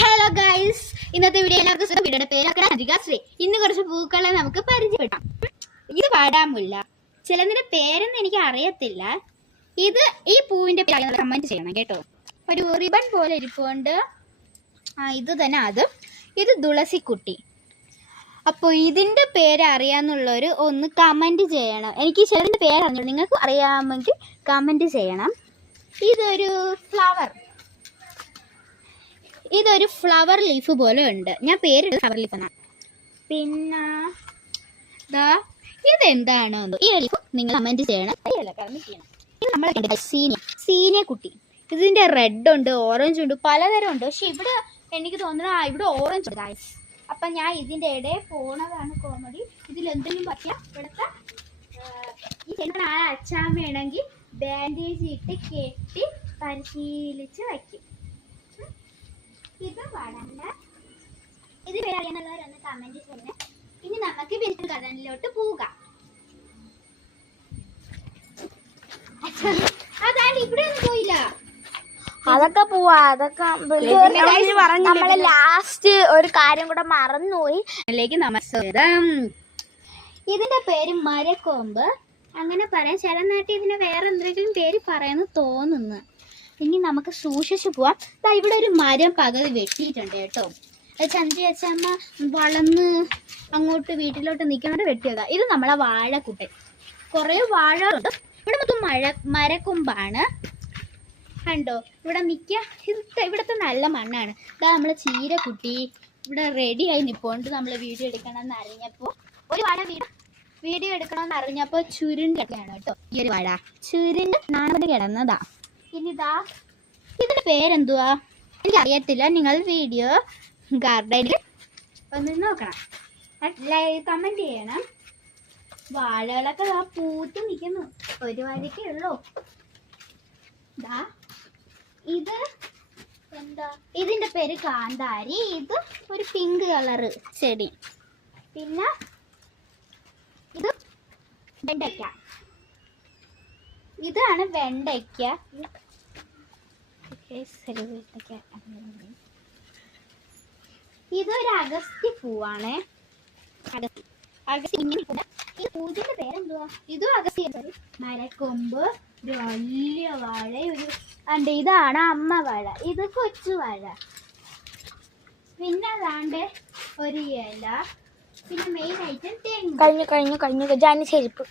Hello guys, ഇന്നത്തെ video എല്ലാവർക്കും വീഡിയോയുടെ പേരൊക്കെ അധികാശ്രീ. ഇന്ന് കുറച്ച് പൂക്കളെ നമുക്ക് പരിചയപ്പെടാം. ഇത് വാടാമുല്ല. ചിലതിന്റെ പേരൊന്നും എനിക്ക് അറിയത്തില്ല. ഈ പൂവിന്റെ പേര് കമന്റ് ചെയ്യണം കേട്ടോ. ഒരു റിബൺ പോലെ ഇരിപ്പുണ്ട്. ഇത് തന്നെ അതും. ഇത് തുളസിക്കുട്ടി. അപ്പോൾ ഇതിന്റെ പേര് അറിയാന്നുള്ളവർ ഒന്ന് കമന്റ് ചെയ്യണം. എനിക്ക് ചിലതിന്റെ പേര് അറിഞ്ഞു, നിങ്ങൾക്ക് അറിയാമെങ്കിൽ കമന്റ് ചെയ്യണം. ഇതൊരു ഫ്ലവർ ലീഫ് പോലെ ഉണ്ട്. ഞാൻ പേരിട്ട് ഫ്ലവർ ലീഫ് എന്നാണ്. പിന്നെ ഇതെന്താണോ ഈ ലീഫ് നിങ്ങൾ കമന്റ് ചെയ്യണം. ഇത് നമ്മളെ സീനിയ കുട്ടി. ഇതിന്റെ റെഡ് ഉണ്ട്, ഓറഞ്ച് ഉണ്ട്, പലതരം ഉണ്ട്. പക്ഷെ ഇവിടെ എനിക്ക് തോന്നുന്നത് ഇവിടെ ഓറഞ്ച് ഉണ്ട് ഗൈസ്. അപ്പം ഞാൻ ഇതിന്റെ ഇടയിൽ പോണതാണ് കോമഡി. ഇതിലെന്തെങ്കിലും പറ്റിയാൽ ഇവിടുത്തെ ഈ ചെറുപ്പം ആളെ അച്ചാൻ വേണമെങ്കിൽ ബാൻഡേജ് ഇട്ട് കെട്ടി പരിശീലിച്ച് വയ്ക്കും. ഇത് വളണ്ട. ഇത് പേരറിയാനുള്ളവരൊന്ന് കമന്റ് ചെയ്യണം. ഇനി നമുക്ക് വിൻസൻ ഗാർഡനിലോട്ട് പോകാം. അതാണ് ഇവിടെ ഒന്നും പോയില്ല. അതൊക്കെ പോവാ. അതൊക്കെ നമ്മള് ലാസ്റ്റ് ഒരു കാര്യം കൂടെ മറന്നുപോയി. നമസ്കാരം. ഇതിന്റെ പേര് മരക്കൊമ്പ്. അങ്ങനെ പറയാൻ ചില നാട്ടിൽ ഇതിന് വേറെ എന്തെങ്കിലും പേര് പറയാന്ന് തോന്നുന്നു. ഇനി നമുക്ക് സൂക്ഷിച്ചു പോവാം. ഇവിടെ ഒരു മരം പകുതി വെട്ടിയിട്ടുണ്ട് കേട്ടോ. ചന്ദ്രി അച്ഛമ്മ വളർന്ന് അങ്ങോട്ട് വീട്ടിലോട്ട് നിൽക്കാണ്ട് വെട്ടിയതാ. ഇത് നമ്മളെ വാഴക്കുട്ടൻ. കുറേ വാഴകളുണ്ട്. ഇവിടെ മൊത്തം മരക്കൊമ്പാണ് കണ്ടോ. ഇവിടെ ഇവിടുത്തെ നല്ല മണ്ണാണ്. ഇതാ നമ്മളെ ചീരക്കുട്ടി ഇവിടെ റെഡി ആയി നിൽപ്പുണ്ട്. നമ്മൾ വീഡിയോ എടുക്കണമെന്ന് അറിഞ്ഞപ്പോൾ വീഡിയോ എടുക്കണമെന്ന് അറിഞ്ഞപ്പോൾ ചുരുണ്ട് കിടക്കുകയാണ് കേട്ടോ. ഈ ഒരു വാഴ ചുരുണ്ട് നാളെ കിടന്നതാ. ഇനിതാ ഇതിന്റെ പേരെന്തുവാ എനിക്കറിയത്തില്ല. നിങ്ങൾ വീഡിയോ ഗാർഡനിൽ ഒന്ന് നോക്കണം, കമന്റ് ചെയ്യണം. വാഴകളൊക്കെ പൂത്ത് നിൽക്കുന്നു. ഒരു വാഴയ്ക്കേ ഉള്ളൂ. ഇത് എന്താ, ഇതിന്റെ പേര് കാന്താരി. ഇത് ഒരു പിങ്ക് കളറ് ചെടി. പിന്നെ ഇത് വെണ്ടയ്ക്ക. ഇതാണ് വെണ്ടയ്ക്ക. ഇതൊരു അഗസ്ത്യ പൂവാണ്. ഈ പൂവിന്റെ പേരെന്തുവാ? ഇതും അഗസ്ത്യ. മരക്കൊമ്പ്, ഒരു വലിയ വാഴ, ഇതാണ് അമ്മ വാഴ, ഇത് കൊച്ചു വാഴ. പിന്നെ അതാണ്ട് ഒരു ഇല. പിന്നെ മെയിൻ ഐറ്റം തെങ്ങ്. കഴിഞ്ഞു ചെരുപ്പ്.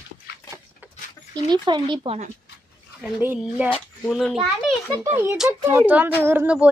ഇനി ഫ്രണ്ടിൽ പോണം. ഇല്ല, ഇതൊക്കെ തീർന്നു പോയി.